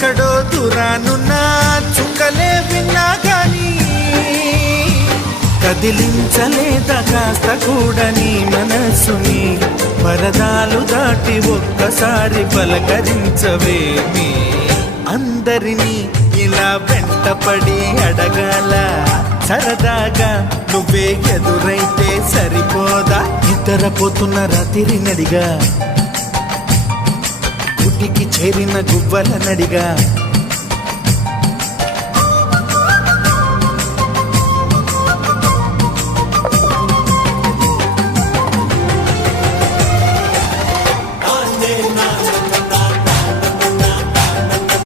ఎక్కడో దూరానున్నా చుక్కలే విన్నా గాని కదిలించలేదా కాస్త కూడా నీ మనసుని పరదాలు దాటి ఒక్కసారి పలకరించవేమి అందరినీ ఇలా వెంటపడి అడగాల సరదాగా నువ్వే ఎదురైతే సరిపోదా నిద్రపోతున్న రాత్రి నడిగా గుడ్డికి చేరిన గువ్వల నడిగా